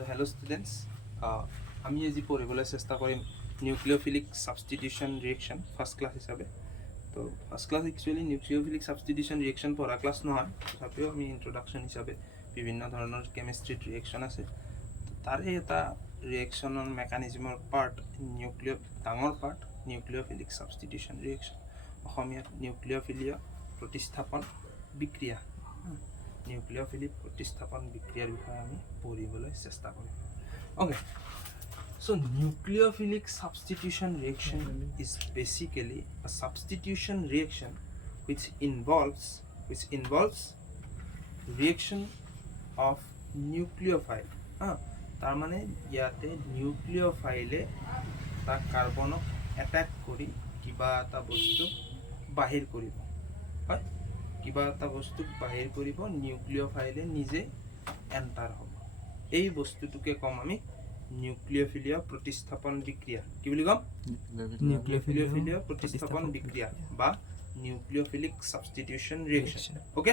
তো hello students, আমি আজি পঢ়িবলৈ চেষ্টা কৰিম nucleophilic substitution reaction first class হিচাপে। তো first class actually nucleophilic substitution reaction পঢ়া ক্লাছ নহয়, তথাপিও আমি ইন্ট্ৰডাকশ্যন হিচাপে বিভিন্ন ধৰণৰ কেমিষ্ট্ৰিত ৰিয়েকশ্যন আছে, তো তাৰে এটা ৰিয়েকশ্যনৰ মেকানিজমৰ পাৰ্ট ডাঙৰ পাৰ্ট নিউক্লিঅফিলিক সাবস্টিটিউশন ৰিয়েকশ্যন, অসমীয়াত নিউক্লিঅফিলিয়া প্ৰতিস্থাপন বিক্ৰিয়া। নিউক্লিঅফিলিক প্ৰতিস্থাপন বিক্ৰিয়াৰ বিষয়ে আমি পঢ়িবলৈ চেষ্টা কৰিম। Okay, so nucleophilic substitution reaction is basically a substitution reaction which involves reaction of nucleophile. তার মানে ইয়াতে নিউক্লিওফাইলে তাক কার্বনক এটাক কৰি কিবা এটা বস্তু বাহিৰ কৰিব, হয়, কিবা এটা বস্তু বাহিৰ কৰিব, নিউক্লিওফাইলে নিজে এণ্টাৰ হ'ব। এই বস্তুটোকে কম আমি নিউক্লিওফিলিয়া প্ৰতিস্থাপন বিক্ৰিয়া। কি বুলি কম? নিউক্লিওফিলিয়া প্ৰতিস্থাপন বিক্ৰিয়া বা nucleophilic substitution reaction. Okay,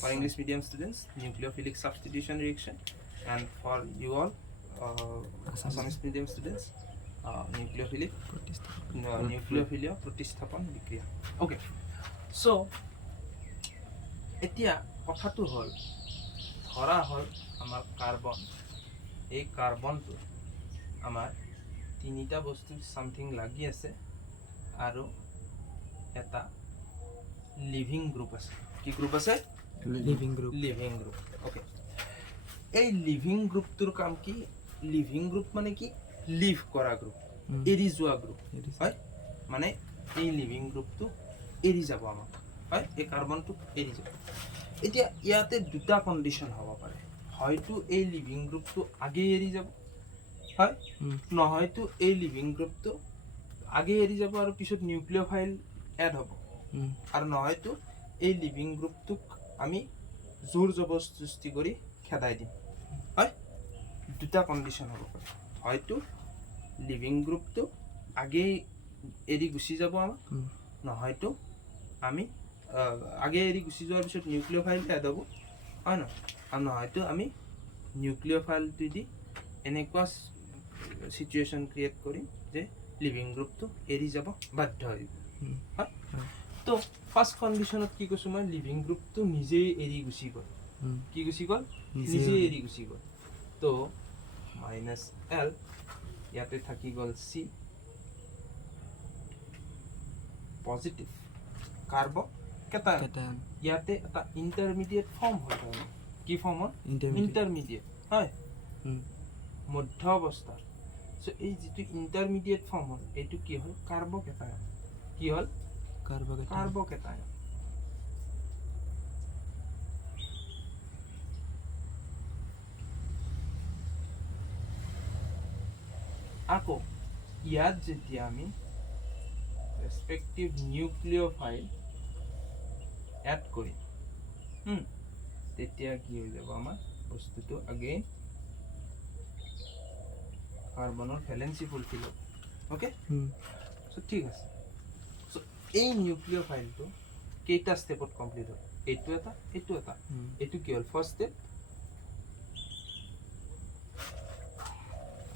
for English medium students, nucleophilic substitution reaction, and for you all Assamese medium students, নিউক্লিওফিলিয়া প্ৰতিস্থাপন বিক্ৰিয়া। ওকে, চ' এতিয়া কথাটো হ'ল, ধৰা হ'ল আমাৰ কাৰ্বন, এই কাৰ্বনটো আমাৰ তিনিটা বস্তু সামথিং লাগি আছে আৰু এটা লিভিং গ্ৰুপ আছে। কি গ্ৰুপ আছে? Living group. ওকে, এই লিভিং গ্ৰুপটোৰ কাম কি? লিভিং গ্ৰুপ মানে কি? লিভ কৰা গ্ৰুপ, এৰি যোৱা গ্ৰুপ, হয়। মানে এই লিভিং গ্ৰুপটো এৰি যাব আমাক, হয়, এই কাৰ্বনটো এৰি যাব। এতিয়া ইয়াতে দুটা কণ্ডিশ্যন হ'ব পাৰে, হয়তো এই লিভিং গ্ৰুপটো আগেই এৰি যাব, হয়, নহয়তো এই লিভিং গ্ৰুপটো আগেই এৰি যাব আৰু পিছত নিউক্লিওফাইল এড হ'ব, আৰু নহয়তো এই লিভিং গ্ৰুপটোক আমি জোৰ জবৰদস্তি কৰি খেদাই দিম, হয়। দুটা কণ্ডিশ্যন হ'ব পাৰে, হয়তো লিভিং গ্ৰুপটো আগেই এৰি গুচি যাব আমাক, নহয়তো আমি আগে এৰি গুচি যোৱাৰ পিছত নিউক্লিওফাইল এড হ'ব, হয় ন, আৰু নহয়তো আমি নিউক্লিওফাইলটো দি এনেকুৱা সিচুৱেশ্যন ক্ৰিয়েট কৰিম যে লিভিং গ্ৰুপটো এৰি যাব বাধ্য হৈ যাব, হয়। তো ফাৰ্ষ্ট কণ্ডিশ্যনত কি কৈছোঁ মই? লিভিং গ্ৰুপটো নিজেই এৰি গুচি গ'ল। কি গুচি গ'ল? নিজেই এৰি গুচি গ'ল। তো -L ইয়াতে থাকি গ'ল C পজিটিভ কাৰ্বকেটায়ন, ইয়াতে এটা ইণ্টাৰমিডিয়েট ফৰ্ম হৈ গ'ল। কি ফৰ্ম হয়? ইণ্টাৰমিডিয়েট, হয়, মধ্য অৱস্থাৰ। চ' এই যিটো ইণ্টাৰমিডিয়েট ফৰ্ম হ'ল, এইটো কি হ'ল? কাৰ্বকেটায়ন। কি হ'ল? কাৰ্বকেটায়ন। আকৌ ইয়াত যেতিয়া আমি ৰেসপেক্টিভ নিউক্লিওফাইল এড কৰিম, তেতিয়া কি হৈ যাব? আমাৰ বস্তুটো আগেই কাৰ্বনৰ ভেলেন্সি ফুলফিল হ'ব। ওকে, চ' ঠিক আছে। চ' এই নিউক্লিওফাইলটো কেইটা ষ্টেপত কমপ্লিট হ'ল? এইটো এটা, এইটো এটা। এইটো কি হ'ল? ফাৰ্ষ্ট ষ্টেপ,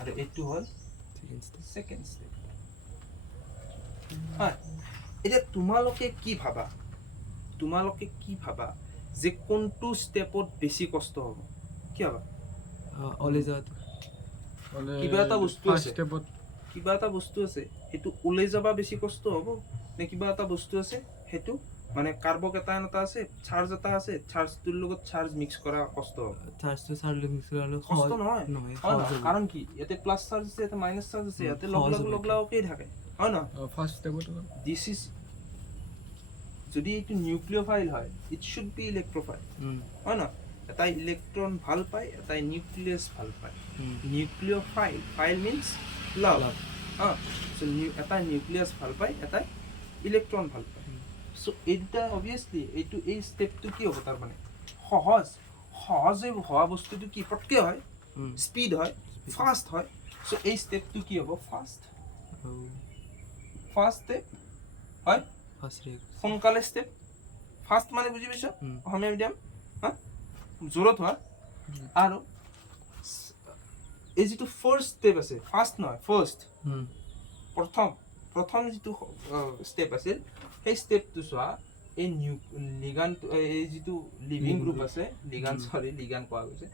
আৰু এইটো হ'ল সেকেন্ড ষ্টেপ, হয়। এতিয়া তোমালোকে কি ভাবা যে কোনটো ষ্টেপত বেছি কষ্ট হ'ব? কি ভাবা? কিবা এটা বস্তু আছে সেইটো ওলাই যাবা বেছি কষ্ট হ'ব, নে কিবা এটা বস্তু আছে সেইটো মানে কাৰ্বকেটায়ন এটা আছে, চাৰ্জ এটা আছে, চাৰ্জটোৰ লগত চাৰ্জ মিক্স কৰা কষ্ট হ'ব? কষ্ট নহয়, কাৰণ কি ইয়াতে প্লাছ চাৰ্জ আছে, ইয়াতে মাইনাছ চাৰ্জ আছে, ইয়াতে লগলাগকেই থাকে, হয় নহয়? দিছ ইজ, যদি এইটো নিউক্লিওফাইল হয়, ইট শুড বি ইলেক্ট্ৰোফাইল, হয় নহয়? এটাই ইলেক্ট্ৰন ভাল পায়, এটাই নিউক্লিয়াছ ভাল পায়। নিউক্লিওফাইল, ফাইল মিনছ লাভ, এটা নিউক্লিয়াছ ভাল পায়, এটাই ইলেক্ট্ৰন ভাল পায়। চ' এইটা অবভিয়াছলি এই ষ্টেপটো কি হ'ব? তাৰ মানে সহজে হোৱা বস্তুটো কি পটকে হয়, স্পীড হয়, ফাষ্ট হয়। চ' এই ষ্টেপটো কি হ'ব? ফাষ্ট ষ্টেপ, হয়, সোনকালে ষ্টেপ। ফাষ্ট মানে বুজি পাইছ? অসমীয়া মিডিয়াম, জোৰত হোৱা। আৰু এই যিটো ফাৰ্ষ্ট ষ্টেপ আছে, ফাৰ্ষ্ট নহয় ফাৰ্ষ্ট, প্ৰথম যিটো ষ্টেপ আছিল সেই ষ্টেপটো চোৱা, এই লিগান, এই যিটো লিভিং গ্ৰুপ আছে, লিগান কোৱা গৈছে,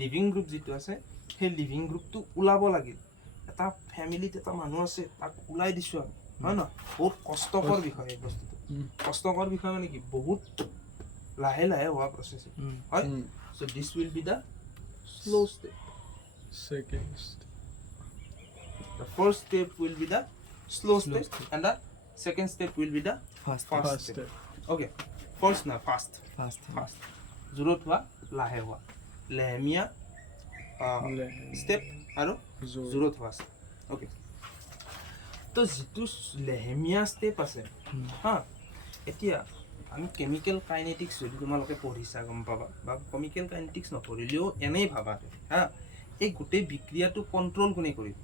লিভিং গ্ৰুপ যিটো আছে সেই লিভিং গ্ৰুপটো ওলাব লাগিল। এটা ফেমিলিত এটা মানুহ আছে, তাক ওলাই দিছোঁ আমি, হয় নহয়? বহুত কষ্টকৰ বিষয় এই বস্তুটো। কষ্টকৰ বিষয় মানে কি, বহুত লাহে লাহে হোৱা প্ৰচেছ হয়। So' this will be the slow' step. Second step. The first step will be the slow step, and the second step will be the Fast fast step. Okay, first na fast. জোৰত হোৱা, লাহে হোৱা, লেহেমীয়া step আৰু জোৰত হোৱা step. Okay, তো যিটো লেহেমীয়া ষ্টেপ আছে হা, এতিয়া আমি কেমিকেল কাইনেটিক্স যদি তোমালোকে পঢ়িছা গম পাবা, বা কেমিকেল কাইনেটিক্স নপঢ়িলেও এনেই ভাবা হা, এই গোটেই বিক্ৰিয়াটো কণ্ট্ৰল কোনে কৰিব?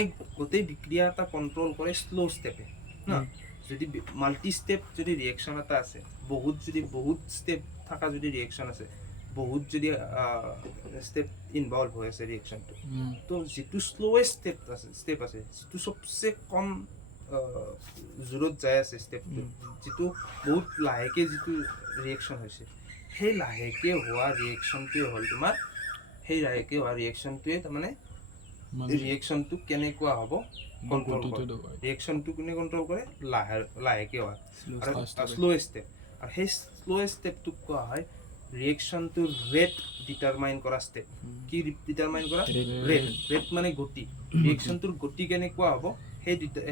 এই গোটেই বিক্ৰিয়া এটা কণ্ট্ৰল কৰে শ্ল' ষ্টেপে না। যদি মাল্টি ষ্টেপ যদি ৰিয়েকশ্যন এটা আছে, বহুত ষ্টেপ থকা যদি ৰিয়েকশ্যন আছে, বহুত যদি ষ্টেপ ইনভলভ হৈ আছে ৰিয়েকশ্যনটো, তো যিটো শ্ল'ৱেষ্ট ষ্টেপ আছে, যিটো চবচে কম জোৰত যাই আছে ষ্টেপটো, যিটো বহুত লাহেকৈ যিটো ৰিয়েকশ্যন হৈছে, সেই লাহেকৈ হোৱা ৰিয়েকশ্যনটোৱে হ'ল তোমাৰ, সেই লাহেকৈ হোৱা ৰিয়েকশ্যনটোৱে তাৰমানে ৰিয়েকশ্যনটো কেনেকুৱা হ'ব কণ্ট্ৰল কৰে। ৰিয়েকশ্যনটো কোনে কণ্ট্ৰল কৰে? লাহেকৈ হোৱা শ্ল' ষ্টেপ। আৰু সেই শ্ল' ষ্টেপটোক কোৱা হয় ৰিয়েকশ্যনটোৰ ৰেট ডিটাৰমাইন কৰা ষ্টেপ। কি ডিটাৰমাইন কৰা? ৰেট মানে গতি। ৰিয়েকশ্যনটোৰ গতি কেনেকুৱা হ'ব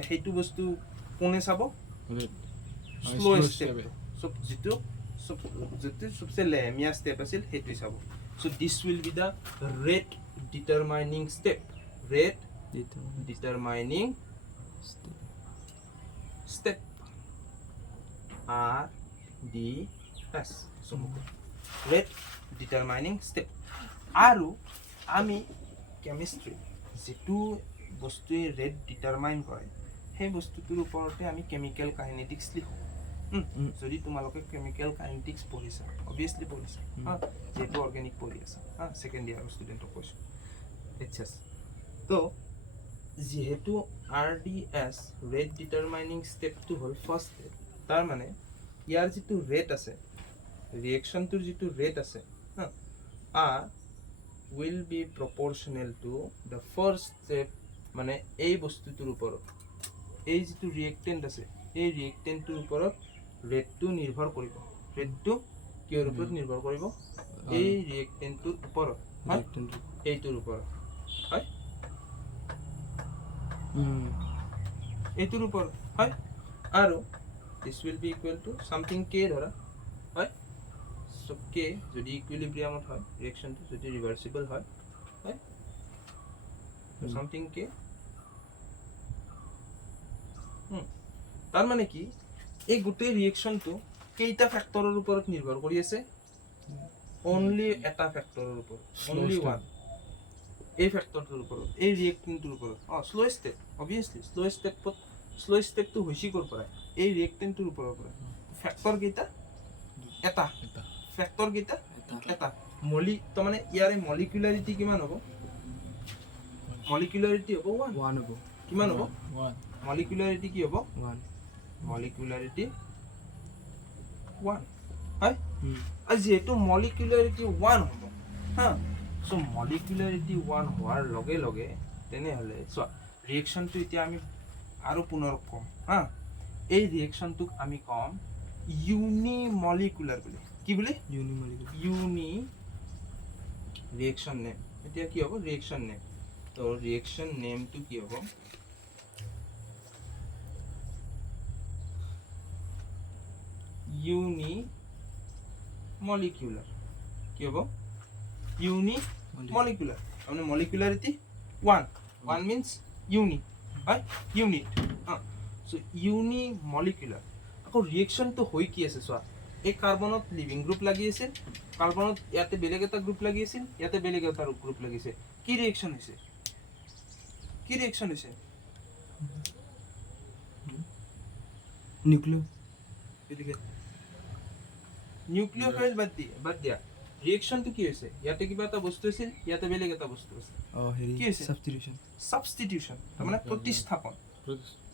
সেইটো বস্তু কোনে চাব? শ্ল' ষ্টেপটো। যিটো চবচে লেহেমীয়া ষ্টেপ আছিল সেইটোৱে চাব। So' this will be the rate determining step. Rate determining step. RDS. Rate determining step. আৰু আমি কেমিষ্ট্ৰি যিটো বস্তুৱে ৰেট ডিটাৰমাইন কৰে সেই বস্তুটোৰ ওপৰতে আমি কেমিকেল কাইনেটিক্স লিখোঁ। যদি তোমালোকে কেমিকেল কাইনেটিক্স পঢ়িছা, অভিয়াছলি পঢ়িছা হা, যিহেতু অৰ্গেনিক পঢ়ি আছা হা, ছেকেণ্ড ইয়াৰৰ ষ্টুডেণ্টক কৈছোঁ। তো যিহেতু RDS ৰেট ডিটাৰমাইনিং ষ্টেপটো হ'ল ফাৰ্ষ্ট ষ্টেপ, তাৰ মানে ইয়াৰ যিটো ৰেট আছে, ৰিয়েকশ্যনটোৰ যিটো ৰেট আছে will be proportional to the first step, মানে এই বস্তুটোৰ ওপৰত, এই যিটো ৰিয়েক্টেণ্ট আছে এই ৰিয়েক্টেণ্টটোৰ ওপৰত ৰেটটো নিৰ্ভৰ কৰিব। ৰেটটো কিহৰ ওপৰত নিৰ্ভৰ কৰিব? এই ৰিয়েক্টেণ্টটোৰ ওপৰত, এইটোৰ ওপৰত হয়, এইটোৰ ওপৰত হয়। আৰু this will be equal to something কে ধৰা হয়। চ' কে যদি ইকুইলিব্ৰিয়ামত হয় ৰিয়েকশ্যনটো, যদি ৰিভাৰ্চিবল হয় চামথিং কে। তাৰ মানে কি, এই গোটেই ৰিয়েকশ্যনটো কেইটা ফেক্টৰৰ ওপৰত নিৰ্ভৰ কৰি আছে? অনলি এটা ফেক্টৰৰ ওপৰত, অনলি ওৱান, এই ফেক্টৰটোৰ ওপৰত, এই ৰিয়েক্টেণ্টটোৰ ওপৰত। শ্ল' ষ্টেপ, অভিয়াছলি শ্ল' ষ্টেপটো হৈছে ক'ৰ পৰা? এই ৰিয়েক্টেণ্টটোৰ ওপৰৰ পৰা। ফেক্টৰ কেইটা? এটা। ফেক্টৰ কেইটা? এটা। তাৰমানে ইয়াৰে মলিকুলাৰিটি কিমান হ'ব? মলিকুলাৰিটি হ'ব 1 হ'ব। কিমান হ'ব? মলিকুলাৰিটি কি হ'ব? 1। মলিকুলাৰিটি 1 হয়। আৰু যিহেতু মলিকুলাৰিটি 1 হ'ব হা, চ' মলিকুলাৰিটি 1 হোৱাৰ লগে লগে তেনেহ'লে চোৱা, ৰিয়েকশ্যনটো এতিয়া আমি আৰু পুনৰ ক'ম হা, এই ৰিয়েকশ্যনটোক আমি ক'ম ইউনিমলিকুলাৰ বুলি। কি বুলি? Reaction name. এতিয়া কি হ'ব? Reaction name. তো ৰিয়েকশ্যন নেমটো কি হ'ব? ইউনিমলিকুলাৰ। কি হ'ব? ইউনিমলিকুলাৰ। তাৰমানে মলিকুলাৰিটি 1 মিনছ ইউনি হয়, ইউনিট। চ' ইউনিমলিকুলাৰ। আকৌ ৰিয়েকশ্যনটো হৈ কি আছে চোৱা, এই কাৰ্বনত লিভিং গ্ৰুপ লাগি আছে, কাৰ্বনত ইয়াতে বেলেগ এটা গ্ৰুপ লাগি আছিল, ইয়াতে বেলেগ এটা গ্ৰুপ লাগিছে। কি ৰিয়েকশ্যন হৈছে? কি ৰিয়েকশ্যন হৈছে? নিউক্লিঅ'ফাইল বাদ দিয়া। ৰিয়েকশ্যনটো কি হৈছে ইয়াতে কিবা এটা বস্তু আছিল ইয়াতে বেলেগ এটা বস্তু আছে হেৰি কি হৈছে? সাবস্টিটিউশন সাবষ্টিটিউশ্যন তাৰমানে প্ৰতিস্থাপন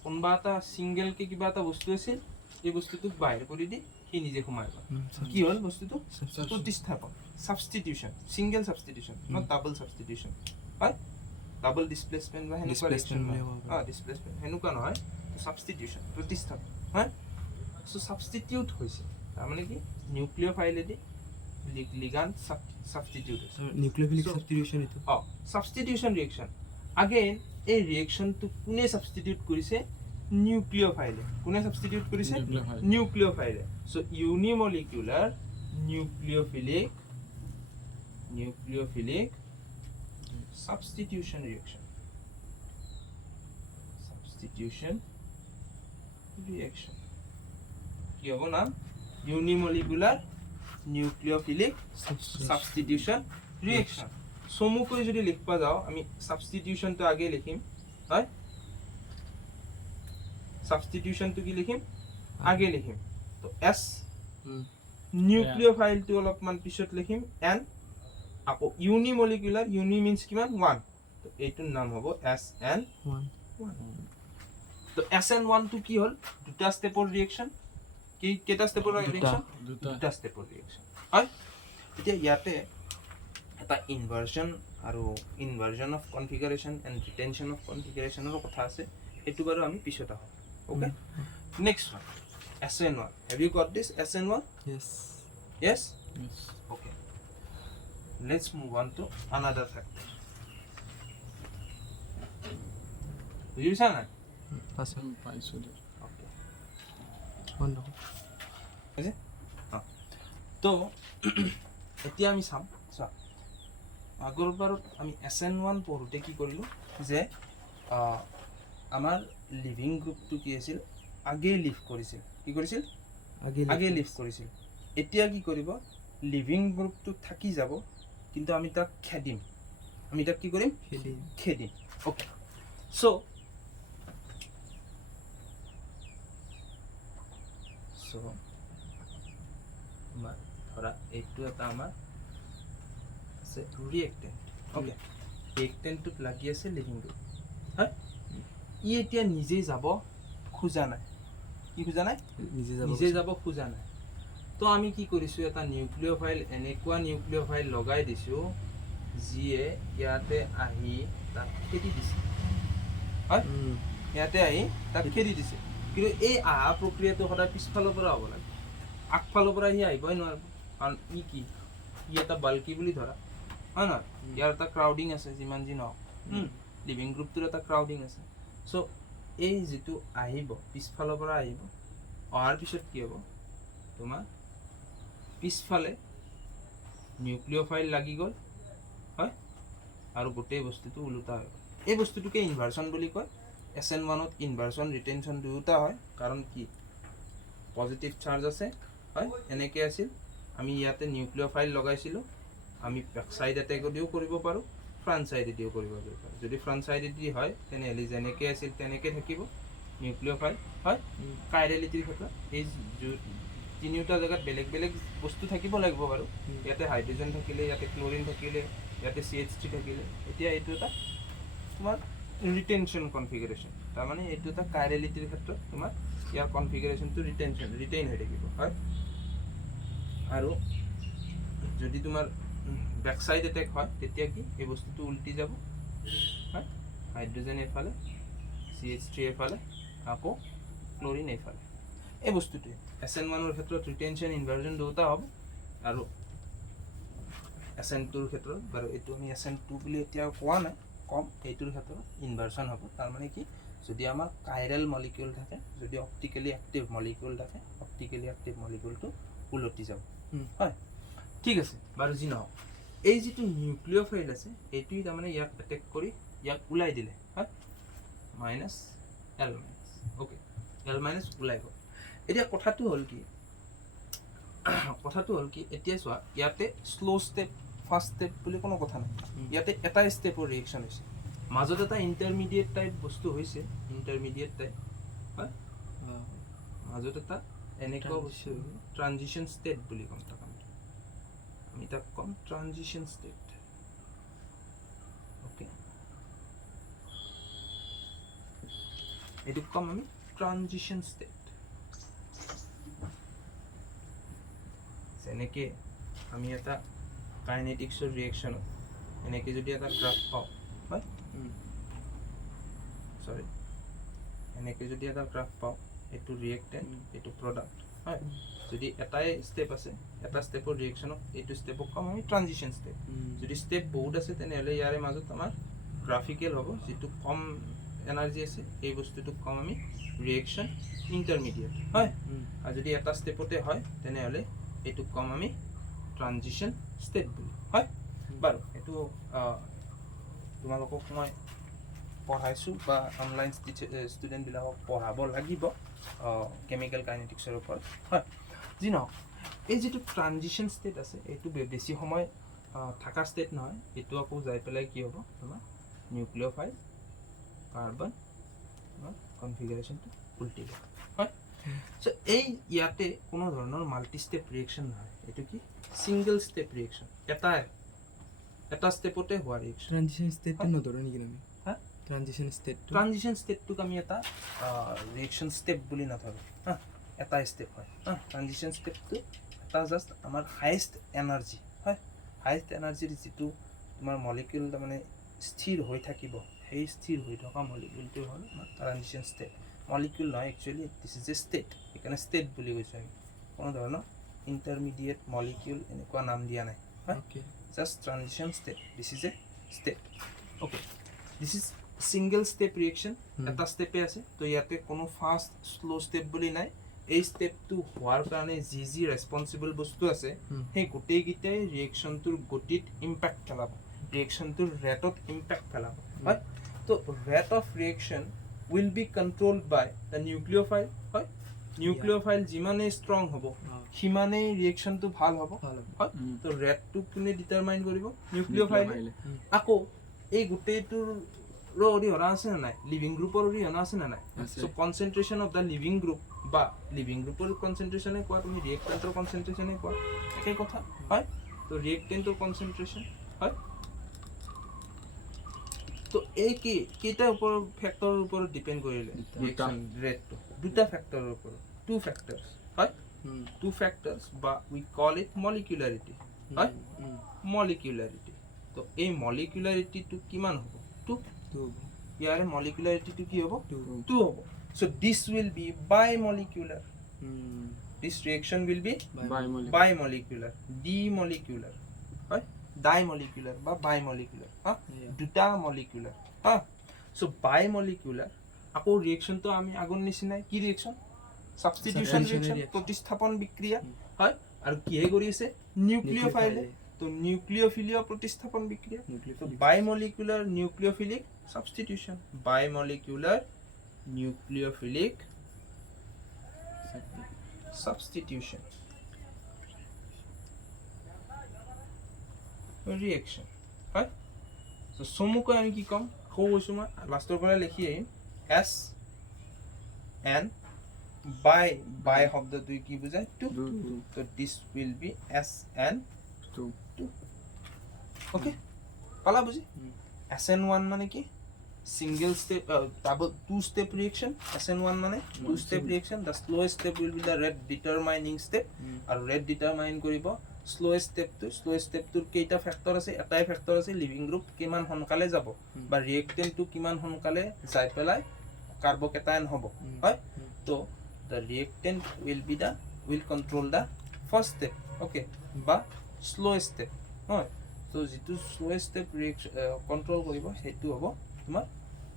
কোনোবা এটা ছিংগেলকে কিবা এটা বস্তু আছিল এই বস্তুটোক বাহিৰ কৰি দি সি নিজে সোমাই গ'ল কি হ'ল বস্তুটো প্ৰতিস্থাপন সাবষ্টিটিউশ্যন ছিংগেল সাবষ্টিটিউশ্যন নট ডাবল সাবষ্টিটিউশ্যন হয় ডাবল ডিসপ্লেসমেন্ট বা হেনেকুৱা Displacement বুলি ক'ব পাৰি। ডিসপ্লেসমেন্ট হেনেকুৱা নহয় সাবষ্টিটিউশ্যন প্ৰতিস্থাপন হয় সো সাবষ্টিটিউট হৈছে তাৰমানে কি নিউক্লিঅ'ফাইলেদি লিগান্ড সাবষ্টিটিউট হৈছে নিউক্লিওফিলিক So- সাবস্টিটিউশন এটো সাবষ্টিটিউশ্যন ৰিয়েকশ্যন আগেইন এই ৰিয়েকশ্যনটো কোনে সাবষ্টিটিউট কৰিছে নিউক্লিঅ'ফাইলে কোনে সাবষ্টিটিউট কৰিছে Nucleophile. নিউক্লিঅ'ফাইলে সো ইউনিমলিকুলাৰ নিউক্লিঅ'ফিলিক substitution reaction কি হ'ব নাম ইউনিমলিকুলাৰ নিউক্লিঅ'ফিলিক সাবষ্টিটিউশন ৰিয়েকশ্যন চমুকৈ যদি লিখবা যাওঁ আমি সাবষ্টিটিউশনটো আগে লিখিম হয় সাবষ্টিটিউশনটো কি লিখিম আগে লিখিম তো এস নিউক্লিঅ'ফাইলটো অলপমান পিছত লিখিম এন আকৌ ইউনিমলিকুলাৰ ইউনি মিন্স কিমান 1 তো এইটোৰ নাম হ'ব এস এন 1 তো এস এন 1 টো কি হ'ল দুটা ষ্টেপৰ ৰিয়েকশ্যন কি কেটা ষ্টেপৰ ৰিয়েকশ্যন দুটা ষ্টেপৰ ৰিয়েকশ্যন হয় এতিয়া ইয়াতে এটা ইনভাৰ্জন আৰু inversion of configuration and retention of কনফিগাৰেশ্যনৰ কথা আছে সেইটো বাৰু আমি পিছত আহোঁ okay next one SN1 have you got this SN1 yes yes Yes. okay let's move on to another factor বুজিছা না পাঁচ পাইছো দে ওকে wonderful আছে তো এতিয়া আমি চাম চোৱা আগৰবাৰত আমি SN1 পঢ়োঁতে কি কৰিলোঁ যে আমাৰ লিভিং গ্ৰুপটো কি আছিল আগে লিভ কৰিছিল কি কৰিছিল আগে লিভ কৰিছিল এতিয়া কি কৰিব লিভিং গ্ৰুপটো থাকি যাব কিন্তু আমি তাক খেদিম আমি তাক কি কৰিম খেদিম ওকে সো আমাৰ ধৰা এইটো এটা আমাৰ আছে ৰিয়েক্টেণ্ট ওকে ৰিয়েক্টেণ্টটোত লাগি আছে লিভিং গ্ৰুপ হয় ই এতিয়া নিজে যাব খোজা নাই কি খোজা নাই নিজে যাব খোজা নাই তো আমি কি কৰিছোঁ এটা নিউক্লিঅ'ফাইল এনেকুৱা নিউক্লিঅ'ফাইল লগাই দিছোঁ যিয়ে ইয়াতে আহি তাক খেদি দিছে হয় ইয়াতে আহি তাক খেদি দিছে কিন্তু এই আহা প্ৰক্ৰিয়াটো সদায় পিছফালৰ পৰা হ'ব লাগে আগফালৰ পৰা সি আহিবই নোৱাৰিব কাৰণ ই কি ই এটা বাল্কি বুলি ধৰা হয় নহয় ইয়াৰ এটা ক্ৰাউডিং আছে যিমান যি নহওক লিভিং গ্ৰুপটোৰ এটা ক্ৰাউডিং আছে চ' এই যিটো আহিব পিছফালৰ পৰা আহিব অহাৰ পিছত কি হ'ব তোমাৰ পিছফালে নিউক্লিঅ'ফাইল লাগি গ'ল হয় আৰু গোটেই বস্তুটো ওলোটা হৈ গ'ল এই বস্তুটোকে ইনভাৰ্চন বুলি কয় SN1ত ইনভাৰ্চন ৰিটেনশ্যন দুয়োটা হয় কাৰণ কি পজিটিভ চাৰ্জ আছে হয় এনেকৈ আছিল আমি ইয়াতে নিউক্লিঅ'ফাইল লগাইছিলোঁ আমি বেক চাইড এটেকেদিও কৰিব পাৰোঁ ফ্ৰণ্ট চাইডেদিও কৰিব পাৰোঁ যদি ফ্ৰণ্ট চাইডেদি হয় তেনেহ'লে যেনেকৈ আছিল তেনেকৈ থাকিব নিউক্লিঅ'ফাইল হয় কাইৰেলিটিৰ ক্ষেত্ৰত এই তিনিওটা জেগাত বেলেগ বেলেগ বস্তু থাকিব লাগিব বাৰু ইয়াতে হাইড্ৰজেন থাকিলে ইয়াতে ক্লৰিন থাকিলে ইয়াতে CH3 থাকিলে এতিয়া এইটো এটা তোমাৰ ৰিটেনশ্যন কনফিগাৰেশ্যন তাৰমানে এইটো এটা কাইৰেলিটিৰ ক্ষেত্ৰত তোমাৰ ইয়াৰ কনফিগাৰেশ্যনটো ৰিটেইন হৈ থাকিব হয় আৰু যদি তোমাৰ বেক চাইড এটেক হয় তেতিয়া কি এই বস্তুটো উল্টি যাব হয় হাইড্ৰজেন এইফালে CH3 এইফালে আকৌ ক্লৰিন এইফালে এই বস্তুটোৱে SN1ৰ ক্ষেত্ৰত ৰিটেনশ্যন ইনভাৰ্জন দুটা হ'ব আৰু SN2ৰ ক্ষেত্ৰত বাৰু এইটো আমি SN2 বুলি এতিয়া কোৱা নাই কম এইটোৰ ক্ষেত্ৰত ইনভাৰ্চন হ'ব তাৰমানে কি যদি আমাৰ কাইৰেল মলিকিউল থাকে যদি অপটিকেলি এক্টিভ মলিকিউল থাকে অপটিকেলি এক্টিভ মলিকিউলটো উলটি যাব হয় ঠিক আছে বাৰু যি নহওক এই যিটো নিউক্লিঅ'ফাইল আছে এইটোৱে তাৰমানে ইয়াক এটেক কৰি ইয়াক ওলাই দিলে হয় minus L minus okay L minus ওলাই গ'ল এতিয়া কথাটো হ'ল কি এতিয়া চোৱা ইয়াতে শ্ল' ষ্টেপ ফাৰ্ষ্ট ষ্টেপ বুলি কোনো কথা নাই ইয়াতে এটা ষ্টেপৰ ৰিয়েকশ্যন হৈছে মাজত এটা ইণ্টাৰমিডিয়েট টাইপ বস্তু হৈছে ইণ্টাৰমিডিয়েট টাইপ হয় মাজত এটা এনেকুৱা বস্তু ট্ৰানজিশ্যন ষ্টেট বুলি ক'ম তাক এটা কম ট্রানজিশন স্টেট ওকে এটুক কম আমি ট্রানজিশন স্টেট যেনেকে আমি এটা কাইনেটিক্সৰ ৰিয়েকশ্যনত এনেকৈ যদি এটা গ্ৰাফ পাওঁ হয় সৰি এনেকৈ যদি এটা গ্ৰাফ পাওঁ এইটো ৰিয়েক্টেণ্ট এইটো প্ৰডাক্ট হয় যদি এটাই ষ্টেপ আছে এটা ষ্টেপৰ ৰিয়েকশ্যনক এইটো ষ্টেপক কম আমি ট্ৰানজিশ্যন ষ্টেপ যদি ষ্টেপ বহুত আছে তেনেহ'লে ইয়াৰে মাজত আমাৰ গ্ৰাফিকেল হ'ব যিটো কম এনাৰ্জি আছে এই বস্তুটোক কম আমি ৰিয়েকশ্যন ইণ্টাৰমিডিয়েট হয় আৰু যদি এটা ষ্টেপতে হয় তেনেহ'লে এইটোক কম আমি ট্ৰানজিশ্যন ষ্টেপ বুলি হয় বাৰু এইটো তোমালোকক মই পঢ়াইছোঁ বা অনলাইন ষ্টুডেণ্টবিলাকক পঢ়াব লাগিব কেমিকেল কাইনেটিক্সৰ ওপৰত হয় যি নহওক এই যিটো ট্ৰানজিশ্যন ষ্টেট আছে এইটো বেছি সময় থকা ষ্টেট নহয় এইটো আকৌ যাই পেলাই কি হ'ব তোমাৰ নিউক্লিঅ'ফাইল কাৰ্বন কনফিগাৰেশ্যনটো উল্টি যাব হয় চ' এই ইয়াতে কোনো ধৰণৰ মাল্টি ষ্টেপ ৰিয়েকশ্যন নহয় এইটো কি ছিংগল ষ্টেপ ৰিয়েকশ্যন এটা ষ্টেপতে হোৱা ৰিয়েকশ্যন ট্ৰানজিশন ষ্টেটটো নধৰো নেকি আমি হা ট্ৰানজিশন ষ্টেটটো ট্ৰানজিশ্যন ষ্টেপটোক আমি এটা ৰিয়েকশ্যন ষ্টেপ বুলি নধৰোঁ হা এটা ষ্টেপ হয় হা ট্ৰানজিশ্যন ষ্টেপটো এটা জাষ্ট আমাৰ হায়েষ্ট এনাৰ্জি হয় হায়েষ্ট এনাৰ্জিৰ যিটো তোমাৰ মলিকিউল তাৰমানে স্থিৰ হৈ থাকিব সেই স্থিৰ হৈ থকা মলিকিউলটো হ'ল আমাৰ ট্ৰানজিশ্যন ষ্টেট মলিকিউল নহয় actually this is a state সেইকাৰণে ষ্টেট বুলি কৈছোঁ আমি কোনো ধৰণৰ ইণ্টাৰমিডিয়েট মলিকিউল এনেকুৱা নাম দিয়া নাই হয় okay just transition state this is a state okay this is single step reaction এটা ষ্টেপে আছে তো ইয়াতে কোনো ফাষ্ট শ্ল' ষ্টেপ বুলি নাই এই ষ্টেপটো হোৱাৰ কাৰণে যি ৰেছপনচিবল বস্তু আছে সেই গোটেইকেইটাই ৰিয়েকশ্যনটোৰ গতিত ইম্পেক্ট পেলাব ৰিয়েকশ্যনটোৰ ৰেটত ইম্পেক্ট পেলাব হয় তো rate of reaction will be controlled by the nucleophile হয় নিউক্লিঅ'ফাইল যিমানেই ষ্ট্ৰং হ'ব সিমানেই ৰিয়েকশ্যনটো ভাল হ'ব হয় তো ৰেটটো কোনে ডিটাৰমাইন কৰিব নিউক্লিঅ'ফাইলে আকৌ এই গোটেইটোৰ অৰিহণা আছে নে নাই লিভিং গ্ৰুপৰ অৰিহণা আছে নে নাই so' concentration of the leaving group বা লিভিং গ্ৰুপৰ কনচেনট্ৰেশ্যনে কোৱা তুমি ৰিয়েক্টেণ্টৰ কনচেনট্ৰেশ্যনে কোৱা একেই কথা হয় তো ৰিয়েক্টেণ্টৰ কনচেনট্ৰেশ্যন হয় তো এই কেইটা ফেক্টৰৰ ওপৰত ডিপেণ্ড কৰিলে ৰিয়েকশ্যন ৰেটটো দুটা ফেক্টৰৰ ওপৰত টু ফেক্টৰ্ছ হয় টু ফেক্টৰ্ছ বা উই কল ইট মলিকুলাৰিটি হয় মলিকুলাৰিটি তো এই মলিকুলাৰিটিটো কিমান হ'ব টু ইয়াৰে মলিকুলাৰিটিটো কি হ'ব টু হ'ব so' this will be bimolecular this reaction will be bimolecular di molecular হয় ডাই মলিকুলাৰ বা বাই মলিকুলাৰ হা দুটা মলিকুলাৰ হা চ' বাই মলিকুলাৰ আকৌ ৰিয়েকশ্যনটো আমি আগৰ নিচিনাই কি ৰিয়েকশ্যন সাবস্টিটিউশন ৰিঅ্যাকশন প্ৰতিস্থাপন বিক্ৰিয়া হয় আৰ কিহে কৰি আছে নিউক্লিওফাইলে তো নিউক্লিওফিলিয়া প্রতিস্থাপন বিক্রিয়া তো bimolecular nucleophilic substitution bimolecular nucleophilic substitution reaction হয় তো সমুকৈ আমি কি কম কৈছো মই লাষ্টৰ পৰা লিখি আহিম এস এন by শব্দটো কি বুজায় টু তো দিস উইল বি এস এন টু ওকে পালা বুজি SN1 মানে কি single step double two step reaction SN1 মানে two step reaction the slowest step will be the rate determining step আৰু rate determine কৰিব slowest step তোৰ কেইটা ফ্যাক্টৰ আছে এটাই ফ্যাক্টৰ আছে লিভিং গ্ৰুপ কিমান সোনকালে যাব বা ৰিয়েক্টেন্ট টো কিমান সোনকালে যাই পেলাই কাৰ্বকেটায়ন হ'ব হয় তো the reactant will control the first step okay বা slowest step হয় তো যেটো slowest step reaction control কৰিব হেতু হ'ব তোমাৰ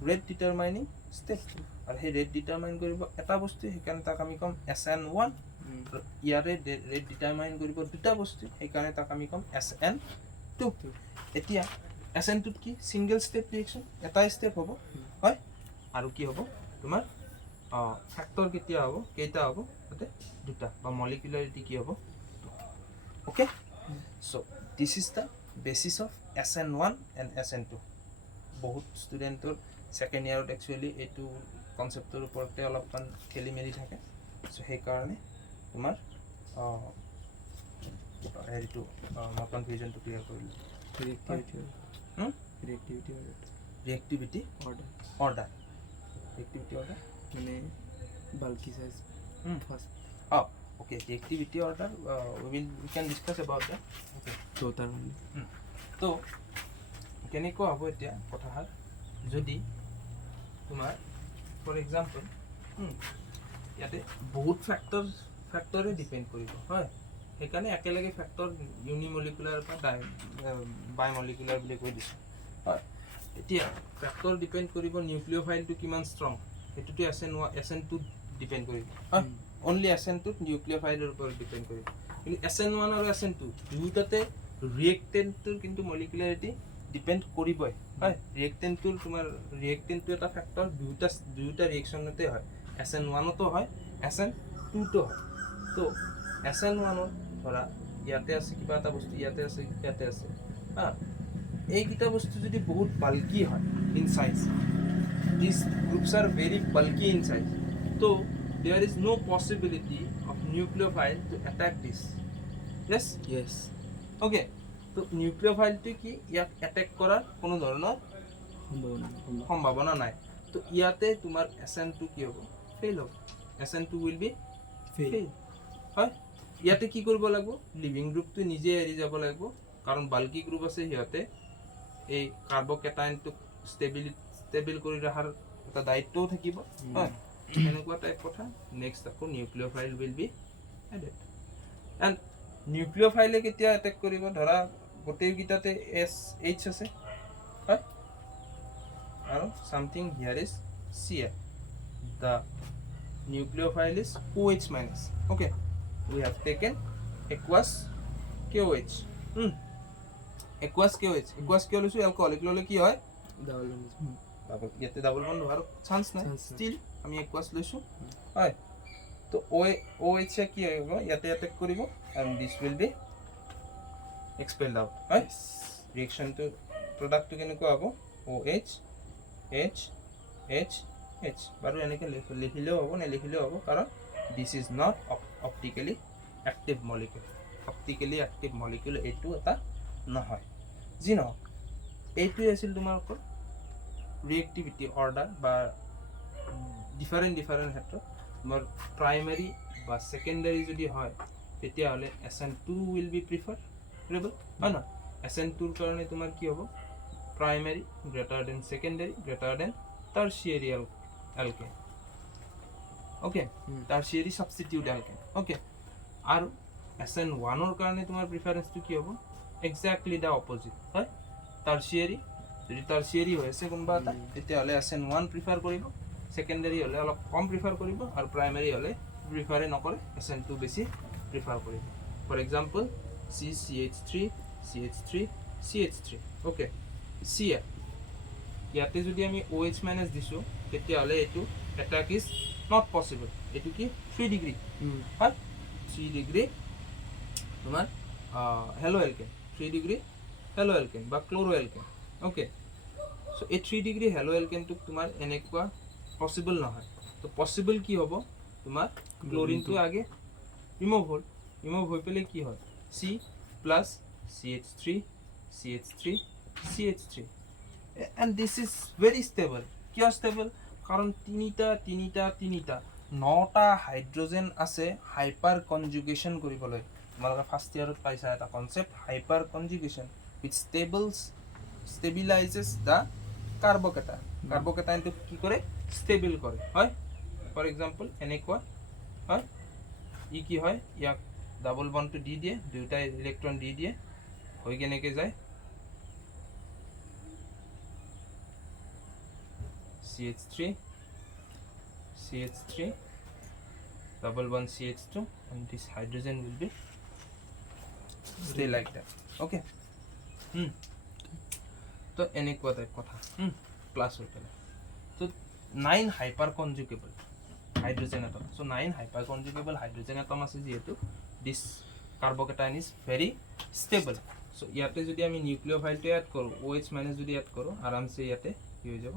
rate determining step আৰু হে rate determine কৰিব এটা বস্তু হেকাৰণে তাক আমি কম SN1 ইয়াৰে rate determine কৰিব দুটা বস্তু হেকাৰণে তাক আমি কম SN2 এতিয়া SN2 কি সিঙ্গেল স্টেপ ৰিঅ্যাকশন এটা স্টেপ হ'ব হয় আৰু কি হ'ব তোমাৰ ফ্যাক্টৰ কেতিয়া হ'ব কেইটা হ'ব তাতে দুটা বা মলিকুলাৰিটি কি হ'ব okay so this is the basis of SN1 and SN2 বহুত ষ্টুডেন্টৰ সেকেন্ড ইয়াৰত একচুয়ালি এটো কনসেপ্টৰ ওপৰতে অলপমান খেলি মেলি থাকে সো সেই কাৰণে তোমাৰ হেৰিটো মই কনফিউজনটো ক্লিয়াৰ কৰিলোঁ ৰিয়েক্টিভিটি হুম? ৰিয়েক্টিভিটি ৰিয়েক্টিভিটি অৰ্ডাৰ অৰ্ডাৰ ৰিয়েক্টিভিটি অৰ্ডাৰ মানে bulky size Hmm. First Oh, okay. The activity order, we can discuss about that. Okay. তো তাৰ মানে তো কেনেকুৱা হ'ব এতিয়া কথাষাৰ যদি তোমাৰ ফৰ এক্সাম্পল ইয়াতে বহুত ফেক্টৰে ডিপেণ্ড কৰিব হয় সেইকাৰণে একেলগে ফেক্টৰ ইউনিমলিকুলাৰ বা বাই মলিকুলাৰ বুলি কৈ দিছোঁ হয় এতিয়া ফেক্টৰ ডিপেণ্ড কৰিব নিউক্লিঅ'ফাইলটো কিমান ষ্ট্ৰং সেইটোতো SN2 ডিপেণ্ড কৰিব হয় অনলি SN2 নিউক্লিঅ'ফাইলৰ ওপৰত ডিপেণ্ড কৰিব কিন্তু SN1 আৰু SN2 দুয়োটাতে ৰিয়েক্টেণ্টটোৰ কিন্তু মলিকুলাৰিটি ডিপেণ্ড কৰিবই হয় ৰিয়েক্টেণ্টটোৰ তোমাৰ ৰিয়েক্টেণ্টটো এটা ফেক্টৰ দুয়োটা ৰিয়েকশ্যনতে হয় SN1তো হয় SN2তো হয় তো SN1ত ধৰা ইয়াতে আছে কিবা এটা বস্তু ইয়াতে আছে হা এইকেইটা বস্তু যদি বহুত বাল্কি হয় in size this groups are very bulky in size তো there is no possibility of nucleophile to attack this yes Yes okay তো নিউক্লিওফাইলটো কি ইয়াক অ্যাটাক করার কোনো ধরনের সম্ভাৱনা নাই তো ইয়াতে তোমাৰ SN2 কি হ'ব ফেইল হ'ব SN2 will be fail হয় ইয়াতে কি কৰিব লাগিব লিভিং গ্ৰুপটো নিজে এৰি যাব লাগিব কাৰণ বাল্কি গ্ৰুপ আছে সিহঁতে এই কাৰ্বকেটাইনটো ষ্টেবল কৰি ৰখাৰ এটা দায়িত্বও থাকিব হয় এনেকুৱা টাইপ কথা নেক্সট আকৌ nucleophile will be added and নিউক্লিওফাইলে কেতিয়া এটেক কৰিব ধৰা গোটেইকেইটাতে SH আছে হয় আৰু something here is Cl the nucleophile is OH minus okay we have taken aqueous KOH aqueous KOH aqueous কিয় লৈছো alcoholic ললে কি হয় ইয়াতে ডাবল বন্ড হোৱাৰ চান্স নাই ষ্টিল আমি aqueous লৈছো হয় তো OH কি হ'ব ইয়াতে অ্যাটাক কৰিব and this will be expelled out হয় reaction to product to কেনেকুৱা হ'ব OH H H H বাৰু এনেকৈ লিখিলেও হ'ব নেলিখিলেও হ'ব কাৰণ this is not optically active molecule এইটো এটা নহয় যি নহওক এইটোৱে আছিল তোমালোকৰ ৰিয়েক্টিভিটি অৰ্ডাৰ বা ডিফাৰেণ্ট ক্ষেত্ৰত তোমাৰ প্ৰাইমাৰী বা সেকেন্ডাৰী যদি হয় তেতিয়াহ'লে SN2 will be preferable হয় না SN2ৰ কাৰণে তোমাৰ কি হ'ব primary greater than secondary greater than tertiary alkane okay tertiary substitute alkane okay আৰু SN1ৰ কাৰণে তোমাৰ প্ৰিফাৰেন্সটো কি হ'ব এক্স্যাক্টলি দা অপোজিট হয় টাৰ্চিয়াৰী যদি টাৰ্চিয়াৰী হৈ আছে কোনোবা এটা তেতিয়াহ'লে SN1 প্ৰিফাৰ কৰিব সেকেন্ডাৰী হ'লে অলপ কম প্ৰিফাৰ কৰিব আৰু প্ৰাইমাৰী হ'লে প্ৰিফাৰে নকৰে SN2 বেছি প্ৰিফাৰ কৰিব for example CH3 okay Cl ইয়াতে যদি আমি OH মাইনাছ দিছো তেতিয়াহ'লে এইটো এটাক ইজ নট পসিবল এইটো কি 3 ডিগ্ৰী হয় 3 ডিগ্ৰী তোমাৰ হেলো এলকেন 3 ডিগ্ৰী হেলো এলকেন বা ক্লোৰো এলকেন ওকে সো এই 3 ডিগ্ৰী হেলো এলকেনটো তোমাৰ এনেকুৱা পসিবল নহয় তো পসিবল কি হ'ব তোমাৰ ক্লোৰিনটো আগে ৰিমুভ হৈ পেলে কি হয় C plus CH3 and this is very stable কিয় stable কাৰণ তিনিটা নটা হাইড্ৰোজেন আছে হাইপাৰ কনজুগেশ্যন কৰিবলৈ তোমালোকে ফাৰ্ষ্ট ইয়াৰত পাইছা এটা concept hyperconjugation which stabilizes the কাৰ্বকেটাইনটো কি কৰে ষ্টেবল কৰে হয় ফৰ এক্সাম্পল এনেকুৱা হয় ই কি হয় ইয়াক ডাবল বন্ডটো দি দিয়ে দুটা ইলেক্ট্ৰন দি দিয়ে হৈ কেনেকে যায় CH3 double bond CH2 and this hydrogen will be stay like that okay তো এনেকুৱা টাইপ কথা প্লাস হৈ পেলাই তো 9 hyperconjugable hydrogen atom so 9 hyperconjugable hydrogen atom আছে যেহেতু this carbocation is very stable so ইয়াতে যদি আমি নিউক্লিওফাইলটো এড কৰো OH মাইনাস যদি এড কৰো আরামসে ইয়াতে কি হৈ যাব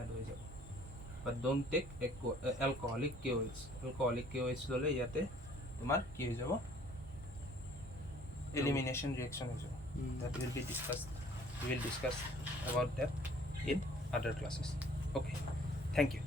এড হৈ যাব but don't take alcoholic KOH ললে ইয়াতে তোমাৰ কি হৈ যাব elimination reaction as well. That will be discussed. We will discuss about that in other classes. Okay, thank you.